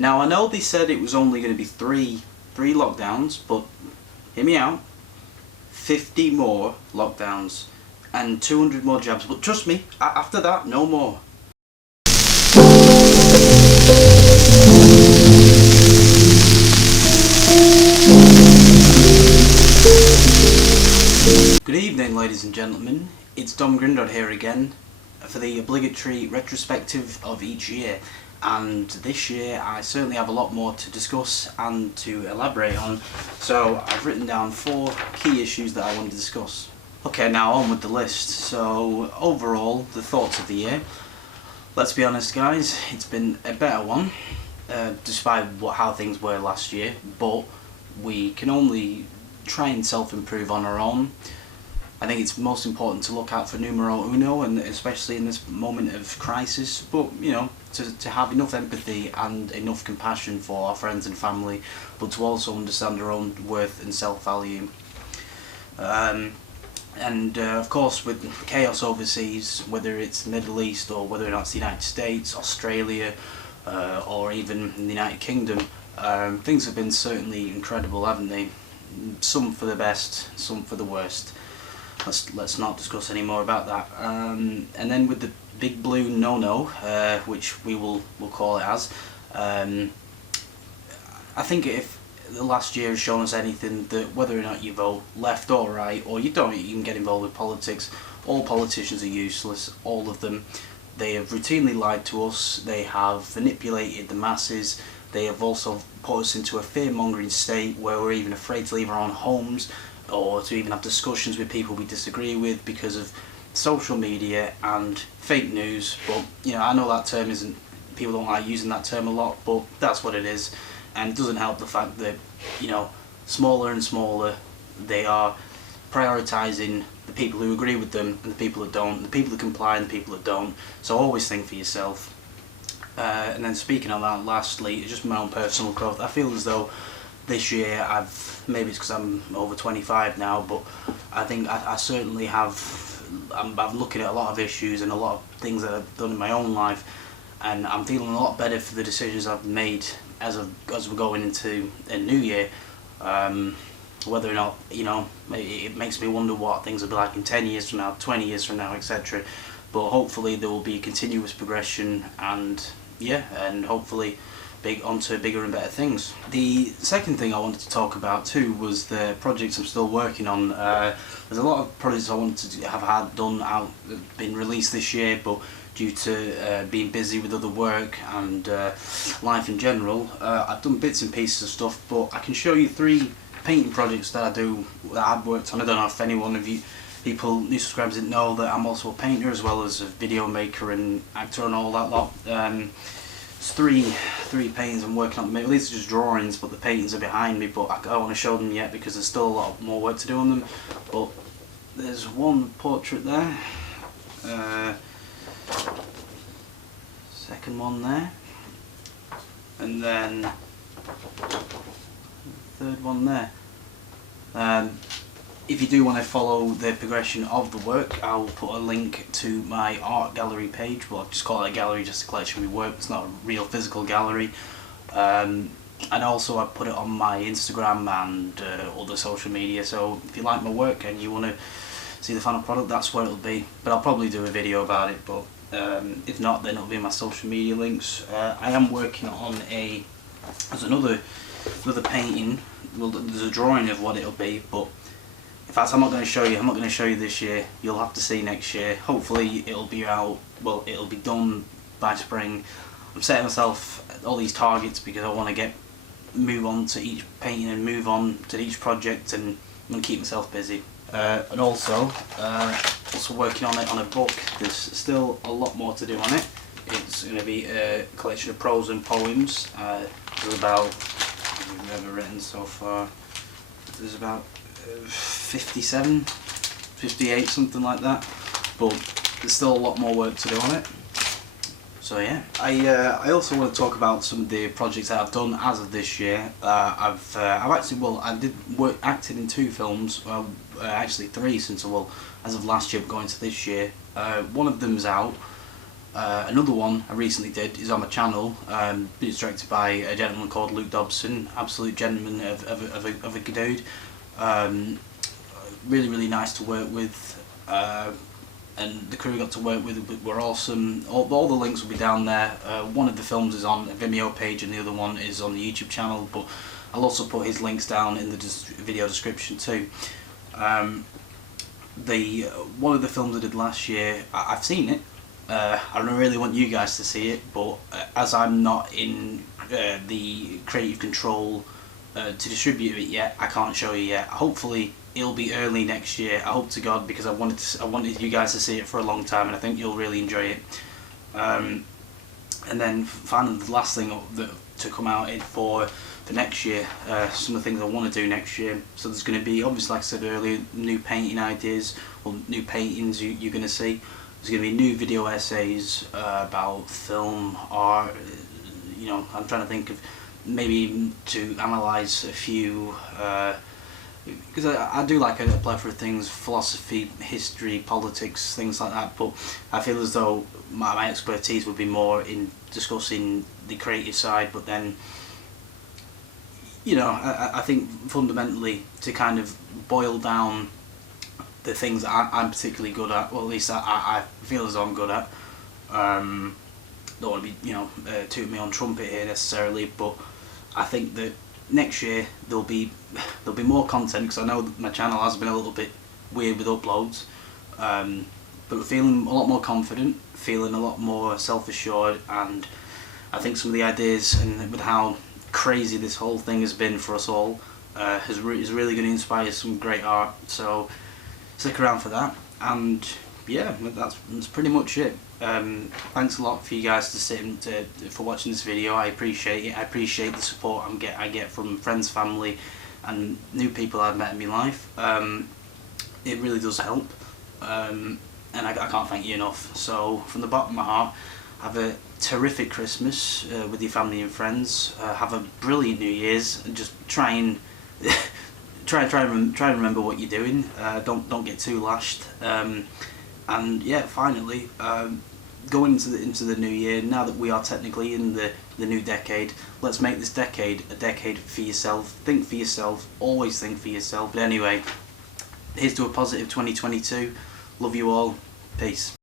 Now I know they said it was only going to be three lockdowns, but hear me out. 50 more lockdowns and 200 more jabs, but trust me, after that, no more. Good evening, ladies and gentlemen. It's Grindrod here again for the obligatory retrospective of each year. And this year I certainly have a lot more to discuss and to elaborate on, so I've written down 4 key issues that I want to discuss. Okay, now on with the list. So overall, the thoughts of the year. Let's be honest guys, it's been a better one, despite how things were last year, but we can only try and self-improve on our own. I think it's most important to look out for numero uno, and especially in this moment of crisis, but you know, to have enough empathy and enough compassion for our friends and family, but to also understand our own worth and self-value. Of course, with chaos overseas, whether it's the Middle East or whether or not it's the United States, Australia, or even the United Kingdom, things have been certainly incredible, haven't they? Some for the best, some for the worst. Let's not discuss any more about that. And then with the big blue no-no, which we'll call it as, I think if the last year has shown us anything, that whether or not you vote left or right, or you don't even get involved with politics, all politicians are useless, all of them. They have routinely lied to us, they have manipulated the masses, they have also put us into a fear-mongering state where we're even afraid to leave our own homes, or to even have discussions with people we disagree with because of social media and fake news. But you know, I know that term isn't, people don't like using that term a lot, but that's what it is. And it doesn't help the fact that, you know, smaller and smaller, they are prioritising the people who agree with them and the people that don't, the people that comply and the people that don't. So always think for yourself. And then speaking on that, lastly, just my own personal growth. I feel as though this year maybe it's because I'm over 25 now, but I think I certainly I'm looking at a lot of issues and a lot of things that I've done in my own life, and I'm feeling a lot better for the decisions I've made as we're going into a new year. Whether or not, you know, it makes me wonder what things will be like in 10 years from now, 20 years from now, etc. But hopefully there will be a continuous progression, and yeah, and hopefully onto bigger and better things. The second thing I wanted to talk about too was the projects I'm still working on. There's a lot of projects I wanted to have been released this year, but due to being busy with other work and life in general, I've done bits and pieces of stuff. But I can show you 3 painting projects that I've worked on. I don't know if any one of you new subscribers didn't know that I'm also a painter as well as a video maker and actor and all that lot. It's three paintings I'm working on. Maybe these are just drawings, but the paintings are behind me, but I don't want to show them yet because there's still a lot more work to do on them. But there's one portrait there, second one there, and then third one there. If you do want to follow the progression of the work, I'll put a link to my art gallery page. Well, I'll just call it a gallery, just a collection of my work. It's not a real physical gallery. And also I put it on my Instagram and other social media. So if you like my work and you want to see the final product, that's where it'll be. But I'll probably do a video about it. But if not, then it'll be in my social media links. I am working on there's another painting. Well, there's a drawing of what it'll be, but in fact, I'm not going to show you this year. You'll have to see next year. Hopefully it'll be out, well, it'll be done by spring. I'm setting myself all these targets because I want to move on to each painting and move on to each project, and I'm going to keep myself busy. And also working on a book. There's still a lot more to do on it. It's going to be a collection of prose and poems. There's about, I've ever written so far, there's about 57, 58, something like that, but there's still a lot more work to do on it. So yeah, I also want to talk about some of the projects that I've done as of this year. I acted in 2 films, actually 3 since as of last year, but going to this year. One of them's out. Another one I recently did is on my channel. It's directed by a gentleman called Luke Dobson, absolute gentleman of a dude. Really nice to work with, and the crew I got to work with were awesome. All the links will be down there. One of the films is on a Vimeo page and the other one is on the YouTube channel, but I'll also put his links down in the video description too. One of the films I did last year, I've seen it. I don't really want you guys to see it, but as I'm not in the creative control to distribute it yet, I can't show you yet. Hopefully it'll be early next year, I hope to God, because I wanted you guys to see it for a long time, and I think you'll really enjoy it. And then finally, the last thing to come out is for next year, some of the things I want to do next year. So there's going to be, obviously, like I said earlier, new painting ideas, or new paintings you're going to see. There's going to be new video essays about film, art. You know, I'm trying to think of maybe to analyse a few, because I do like a plethora of things: philosophy, history, politics, things like that. But I feel as though my expertise would be more in discussing the creative side. But then, you know, I think fundamentally to kind of boil down the things that I'm particularly good at, well, at least I feel as though I'm good at. Don't want to be, you know, tooting me on trumpet here necessarily, but I think that next year there'll be more content, because I know that my channel has been a little bit weird with uploads, but we're feeling a lot more confident, feeling a lot more self-assured, and I think some of the ideas and with how crazy this whole thing has been for us all is really going to inspire some great art. So stick around for that, and yeah, that's pretty much it. Thanks a lot for you guys for watching this video. I appreciate it. I appreciate the support I get from friends, family, and new people I've met in my life. It really does help, and I can't thank you enough. So from the bottom of my heart, have a terrific Christmas with your family and friends. Have a brilliant New Year's, and just try and try and remember what you're doing. Don't get too lashed. And yeah, finally, going into the new year, now that we are technically in the new decade, let's make this decade a decade for yourself. Think for yourself. Always think for yourself. But anyway, here's to a positive 2022. Love you all. Peace.